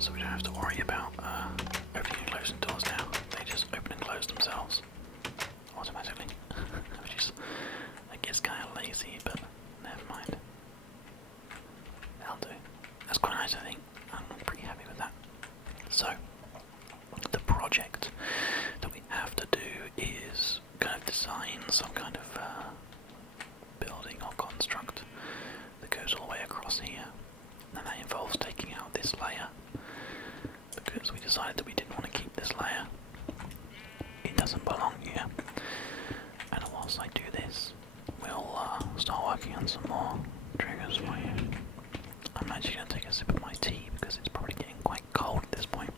so we don't have to worry about opening and closing doors now. They just open and close themselves automatically, which is, I guess, kind of lazy, but never mind. That'll do. That's quite nice, I think. I'm pretty happy with that. So, the project that we have to do is kind of design some kind of building or construct that goes all the way across here, and that involves taking out this layer, because we decided that we didn't want to keep this layer. It doesn't belong here. And whilst I do this, we'll start working on some more triggers for you. I'm actually going to take a sip of my tea because it's probably getting quite cold at this point.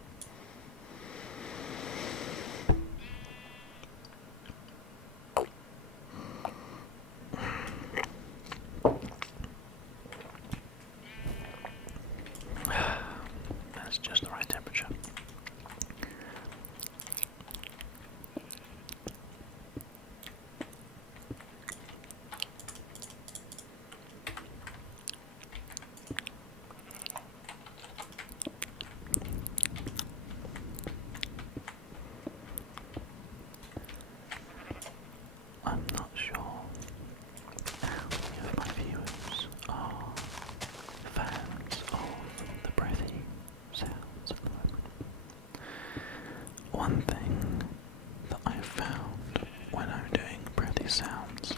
That's just the right temperature. I'm not sure how many of my viewers are fans of the breathy sounds at the moment. One thing that I've found when I'm doing breathy sounds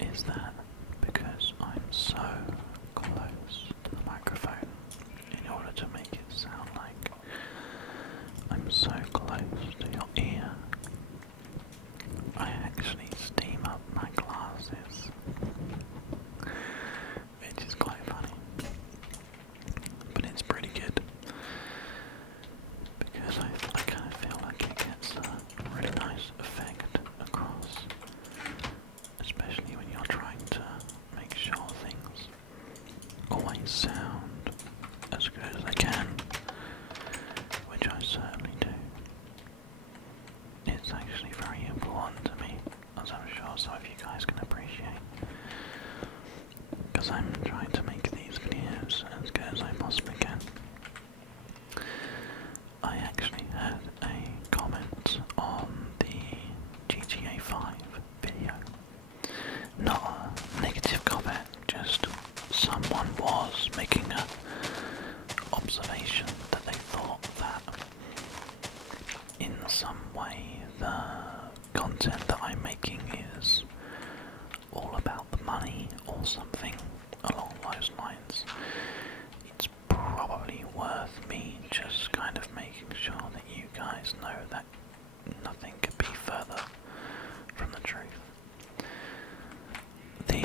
is that because I'm so close to the microphone, in order to make it sound like I'm so close to your ear, I actually steam up my glasses, which is quite funny, but it's pretty good, because I kind of feel like it gets a really nice effect across, especially when you're trying to make sure things always sound as good as they can, which I certainly do. It's actually very important to me, as I'm sure some of you guys can appreciate, because I'm trying to make these videos as good as I possibly can. I actually had a comment on the GTA 5 video. Not a negative comment, just someone was making an observation that they thought that in some way the content that I'm making is all about the money or something along those lines. It's probably worth me just kind of making sure that you guys know that nothing could be further from the truth. The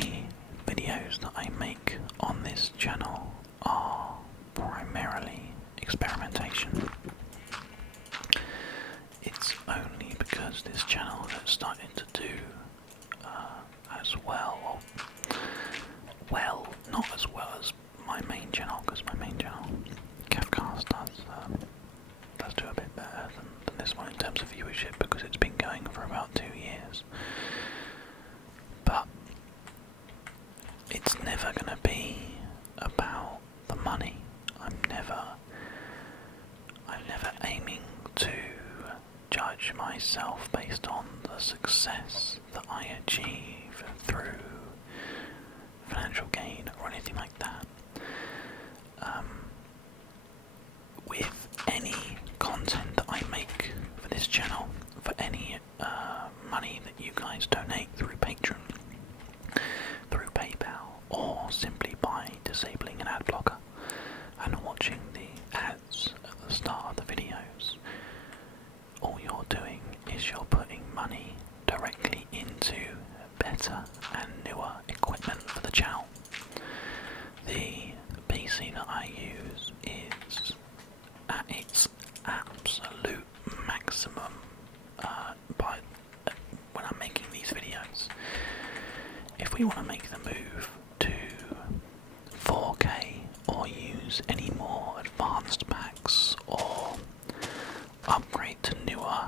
videos that I make on this channel are primarily experimentation. It's only because this channel has started to do as well, not as well as my main channel, because my main channel, CAFcast, does do a bit better than this one in terms of viewership, because it's been going for about 2 years. But it's never going to be about the money. I'm never aiming to judge myself based on the success that I achieve through financial gain or anything like that. With any content that I make for this channel, for any money that you guys donate through Patreon, through PayPal, or simply by disabling an ad blocker and watching the ads at the start of the videos, all you're doing is you're putting money directly into better and newer equipment for the channel. The PC that I use is at its absolute maximum when I'm making these videos. If we want to make the move to 4K or use any more advanced packs or upgrade to newer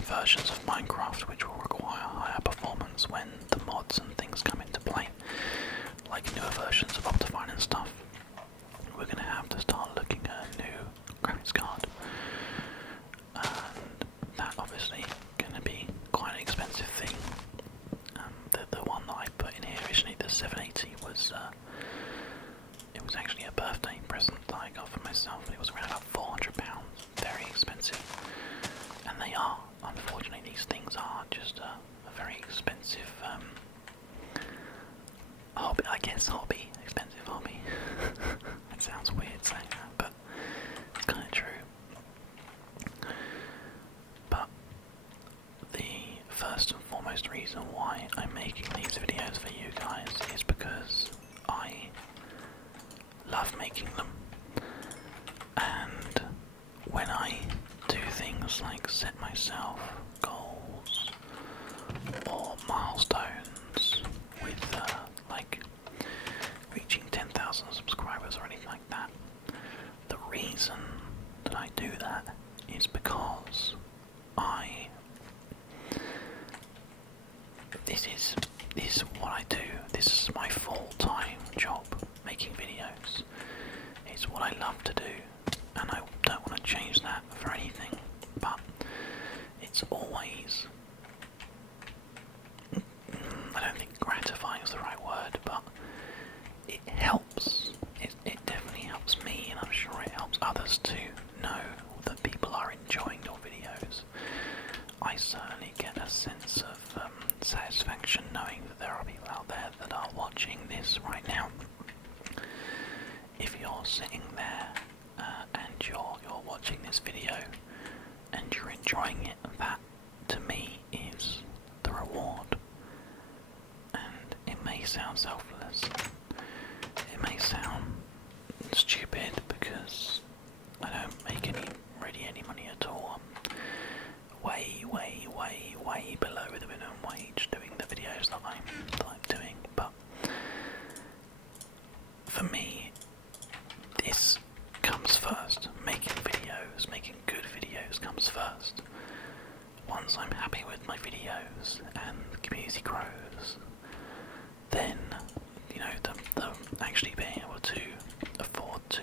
versions of Minecraft which will require higher performance when the mods and things come into play, like newer versions of Optifine and stuff, we're going to have to start looking unfortunately these things are just a very expensive hobby, I guess. Expensive hobby. It sounds weird saying that, but it's kind of true. But the first and foremost reason why I'm making these videos for you guys is because I love making them, and when I do things like set myself goals or milestones with like reaching 10,000 subscribers or anything like that, the reason that I do that is because this is what I do. This is my full-time job, making videos. It's what I love to do, and I don't want to change that for anything. But it's always, I don't think gratifying is the right word, but it helps. It definitely helps me, and I'm sure it helps others to know that people are enjoying your videos. I certainly get a sense of satisfaction knowing that there are people out there that are watching this right now. If you're sitting there and you're watching this video and you're enjoying it, that to me is the reward. And it may sound selfless, it may sound stupid because I don't make really any money at all. I'm way below the minimum wage doing the videos that I'm doing, but for me this comes first. Making good videos comes first. Once I'm happy with my videos and the community grows, then the actually being able to afford to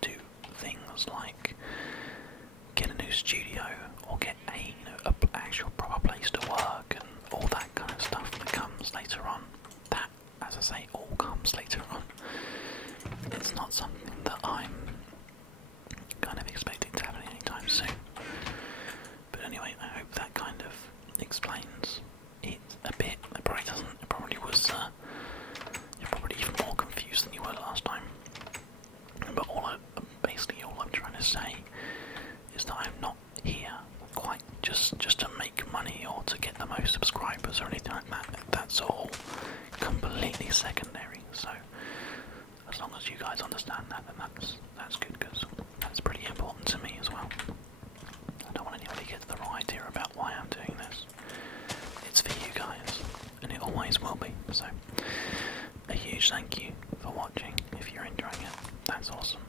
do things like get a new studio or get a actual proper place to work and all that kind of stuff that comes later on. That, as I say, all comes later on. It's not something that I'm kind of expecting to happen anytime soon. But anyway, I hope that kind of explains it a bit. It probably doesn't. It probably was. You're probably even more confused than you were last time. But basically all I'm trying to say is that I'm not here quite just to make money or to get the most subscribers or anything like that. That's all completely secondary. So as long as you guys understand that, then that's good, because that's pretty important to me as well. I don't want anybody to get the wrong idea about why I'm doing this. It's for you guys, and it always will be. So a huge thank you for watching. If you're enjoying it, that's awesome.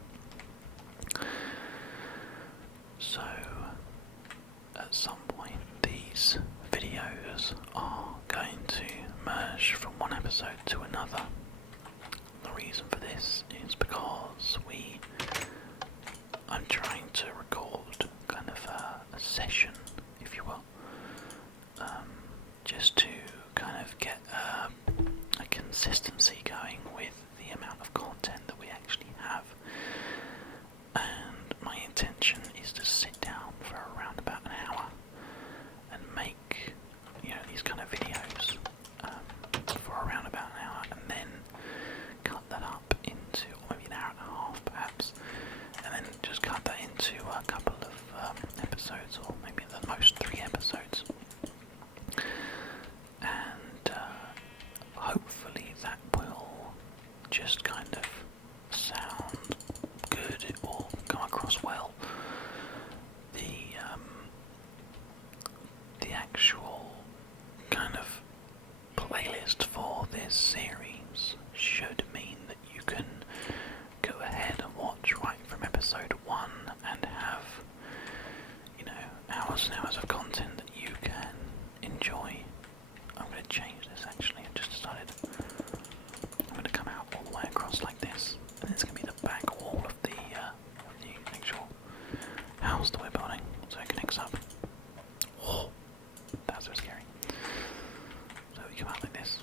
So at some point these videos are going to merge from one episode to another. The reason for this is because I'm trying to record kind of a session, if you will, just to kind of get a consistency going with the amount of content that we actually have. And my intention is to sit down for around about an hour and make these kind of videos for around about an hour, and then cut that up into maybe an hour and a half perhaps, and then just cut that into a couple of episodes, or maybe at the most 3 episodes, and hopefully that will just kind of sound good. It will come across well. The actual kind of playlist for this series should mean that you can go ahead and watch right from episode 1 and have hours and hours of content that you can enjoy. I'm going to change this actually. I've just decided I'm going to come out all the way across like this, and it's going to be the back wall of the actual house that we're building, so it connects up. Oh, that's so scary. So we come out like this,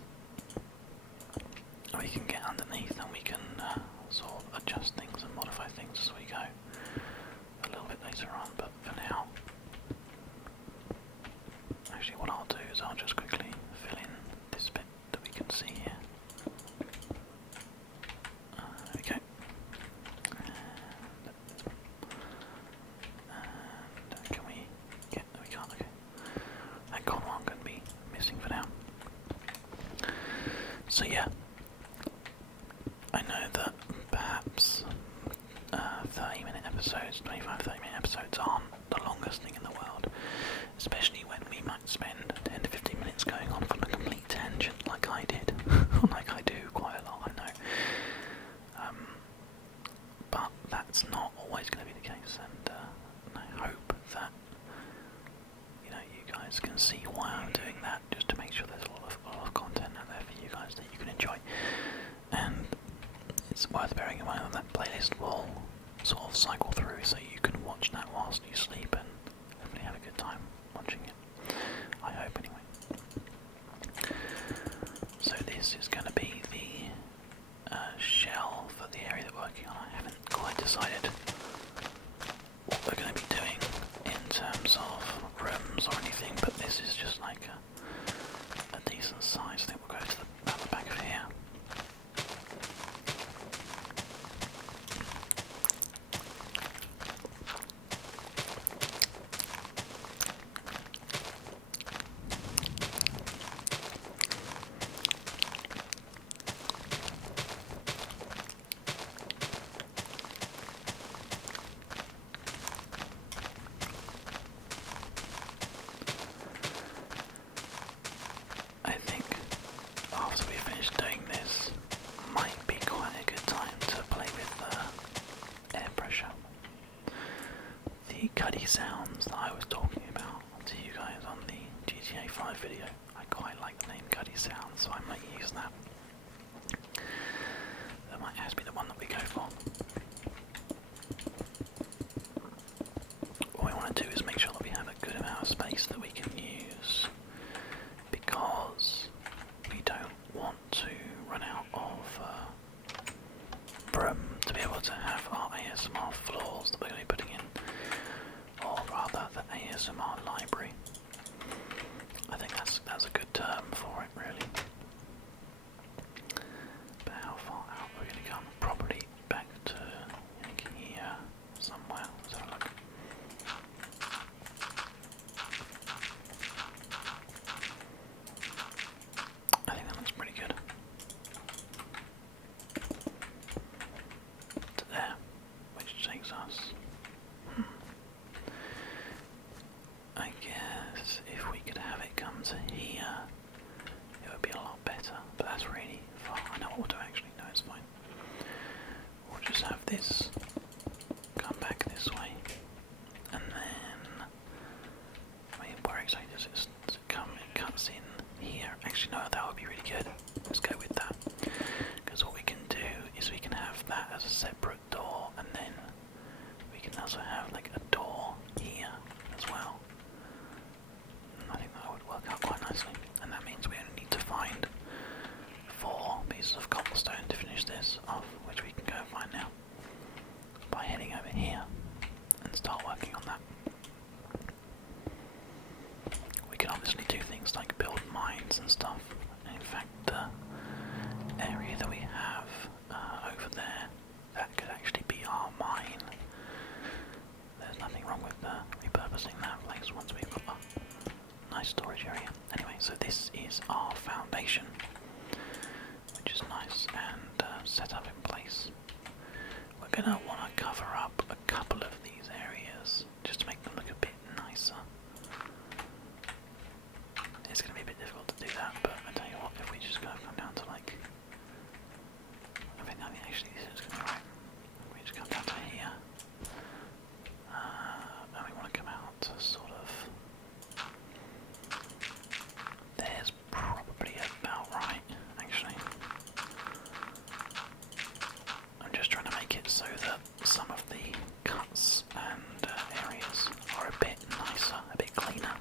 and we can get underneath, and we can sort of adjust things and modify things as we go a little bit later on, but for now is I'll just quickly fill in this bit that we can see here. There we go. And can we get... we can't, okay. That corner I'm going to be missing for now. So yeah, I know that perhaps 30-minute episodes, 25-30-minute episodes aren't the longest thing in the world, especially when we might spend 10 to 15 minutes going on from a complete tangent like I did, like I do quite a lot, I know. But that's not always going to be the case, and I hope that you guys can see why I'm doing that, just to make sure there's a lot of content out there for you guys that you can enjoy. And it's worth bearing in mind that playlist will sort of cycle through, so you can watch that whilst you sleep and hopefully have a good time watching it. I hope anyway. So this is going to be the shell for the area that we're working on. I haven't quite decided what we're going to be doing in terms of rooms or anything, but this is just like a decent size. I think we'll go to the back of here. I think after we finish doing this, might be quite a good time to play with air pressure. The cuddy sounds that I was talking about to you guys on the GTA 5 video, I quite like the name cuddy sounds, so I might use that. That might have to be the one that we go for. What we want to do is make sure that we have a good amount of space that we can use, because we don't want to run out of room to be able to have our ASMR floors that we're going to be putting in, or rather the ASMR library. I think that's a good term for it, really. But how far out are we going to come? Probably back to here somewhere. Let's have a look. I think that looks pretty good. To there, which takes us. I guess if we could have it come to here, it would be a lot better. But that's really far. I know what we'll do actually. No, it's fine. We'll just have this come back this way, and then. I mean, where exactly does it come? It cuts in here. Actually, no, that would be really good. Let's go with that. Because what we can do is we can have that as a separate door, and then we can also have like a door here as well. And I think that would work out quite nicely. And that means we only need to find 4 pieces of cobblestone to finish this off, which we can go find now by heading over here and start working on that. We can obviously do things like build mines and stuff. And in fact, the area that we have over there, that could actually be our mine. There's nothing wrong with repurposing that place once we've got a nice storage area. Anyway, so this is our foundation, which is nice and set up in place. We're going to want to cover up a couple of these areas just to make them look a bit nicer. It's going to be a bit difficult to do that, but I tell you what, if we just go down to like, I think actually this is going to be right. We just come down to here, and we want to come out to sort of, there's probably about right, actually. I'm just trying to make it so that some of the cuts and areas are a bit nicer, a bit cleaner.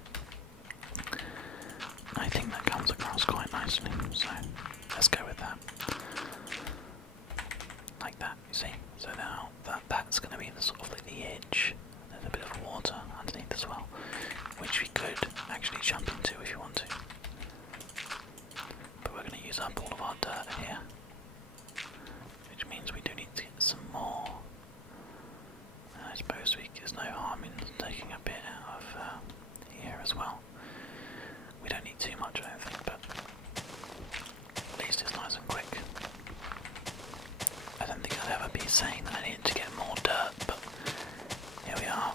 I think that comes across quite nicely, so let's go with that. Like that, you see? So now that's going to be the sort of like the edge. There's a bit of water underneath as well, which we could actually jump into if you want to. use up all of our dirt here, which means we do need to get some more. I suppose there's no harm in taking a bit out of here as well. We don't need too much, I don't think, but at least it's nice and quick. I don't think I'd ever be saying that I need to get more dirt, but here we are.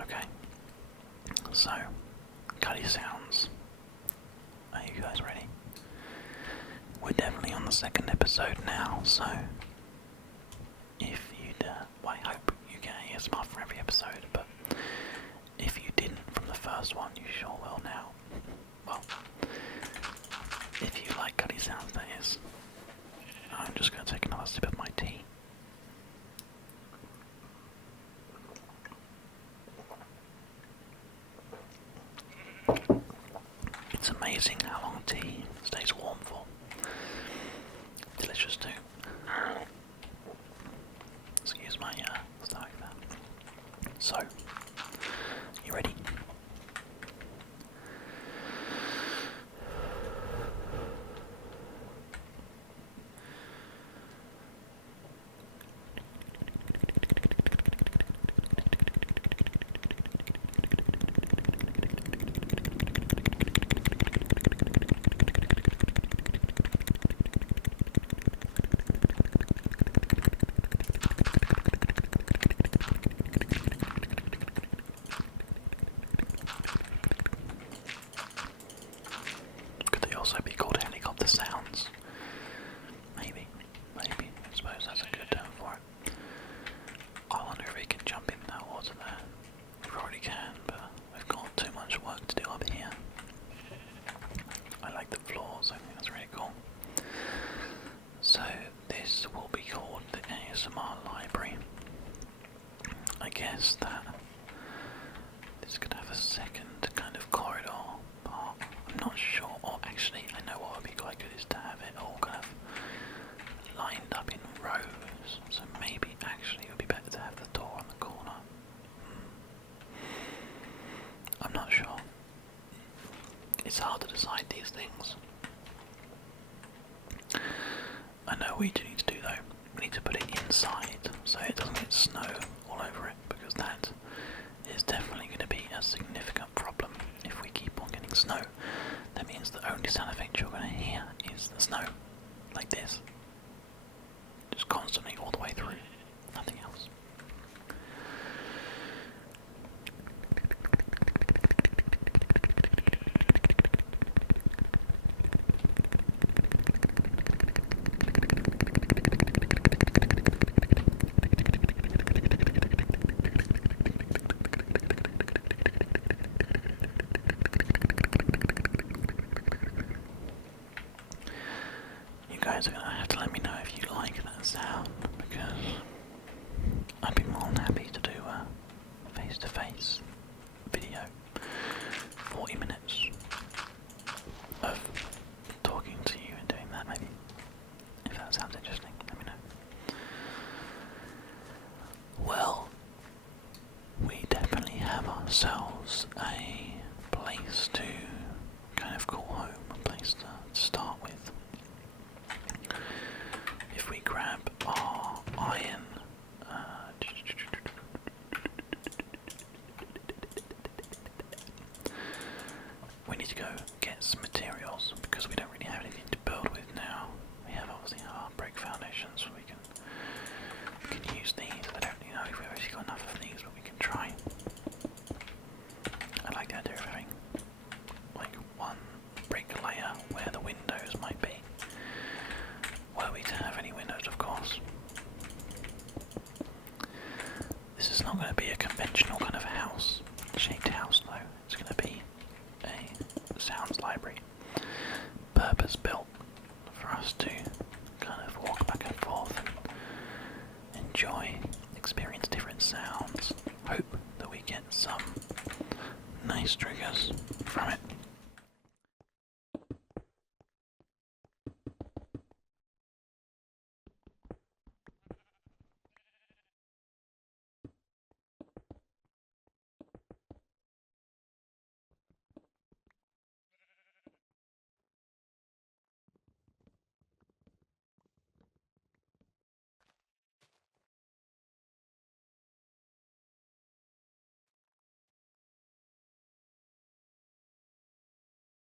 Okay, so cuddy sounds. Are you guys ready? We're definitely on the second episode now, so if you'd, well, I hope you get ASMR for every episode, but if you didn't from the first one, you sure will now. Well, if you like cuddy sounds, that is. I'm just going to take another sip of my tea. It's amazing how long tea stays warm for. Delicious too. Excuse my stomach there. So, you ready? Also be called helicopter sounds. Maybe. I suppose that's a good term for it. I wonder if we can jump in that water there. We probably can, but we've got too much work to do up here. I like the floors, I think that's really cool. So this will be called the ASMR library. I guess that this could have a second kind of corridor part. I'm not sure, or actually I know what would be quite good is to have it all kind of lined up in rows, so maybe actually it would be better to have the door on the corner. I'm not sure. It's hard to decide these things. I know what we do need to do though. We need to put it inside so it doesn't get snow all over it, because that is definitely going to be a significant problem if we keep on getting snow. That means the only sound effect you're going to hear is the snow, like this. Just constantly all the way through, nothing else. You guys are going to have to let me know if you like that sound, because I'd be more than happy to do a face-to-face video. 40 minutes of talking to you and doing that, maybe. If that sounds interesting, let me know. Well, we definitely have ourselves a place to kind of call home, a place to start with. If we grab our iron, we need to go get some materials because we don't really have anything to build with now. We have obviously our brick foundations, so we can use these. I don't really know if we've actually got enough of these, but we can try. I like the idea of having like one brick layer where the windows might be. Were we to have any windows, of course. This is not going to be a conventional kind of house, shaped house.